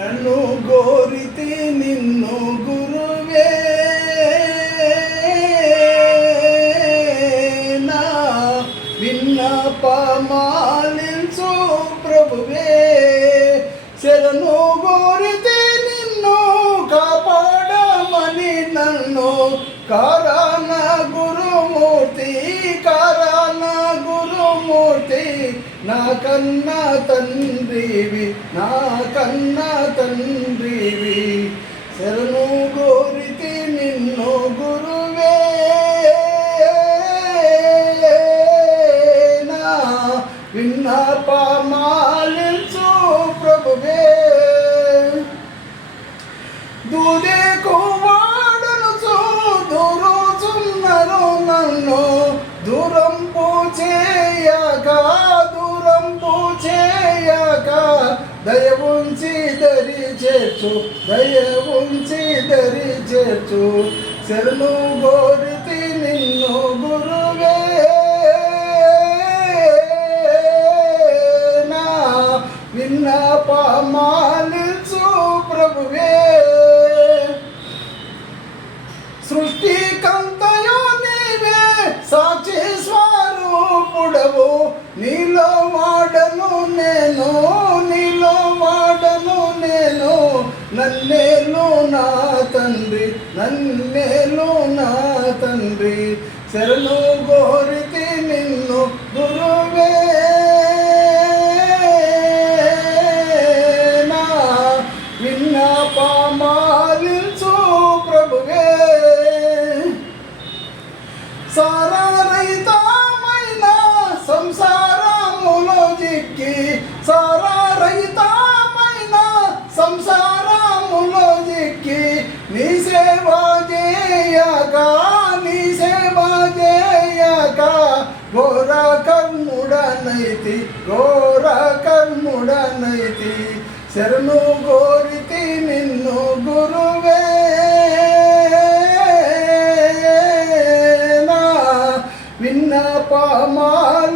నన్ను గోరితి నిన్ను గురువే నా విన్నపమాలించు ప్రభువే శరణు గోరితి నిన్ను కాపాడమని నన్ను కారణ గురుమూర్తి నా కన్నా తండ్రివి శరణు గోరితి నిన్ను గురువే నా విన్నపమాలించు ప్రభువే దూదేకు వాడనుచు దూరుచున్నరు నన్ను దూరం చేయక దయవుంచి దరి చేర్చు శరణు గోరితి నిన్ను గురువే నా విన్నపమాలించు ప్రభువే సృష్టికంతయు నీవే సాక్షి స్వరూపుడవు నీలో వాడను నేను నన్నేలు నా తండ్రి శరణు గోరితి నిన్ను గురువే నా విన్నపమాలించు ప్రభువే సారరహితమైన సంసారములో జిక్కి నీ సేవ చేయక ఘోర కర్ముడనైతి శరణు గోరితి నిన్ను గురువే నా విన్నపమాలించు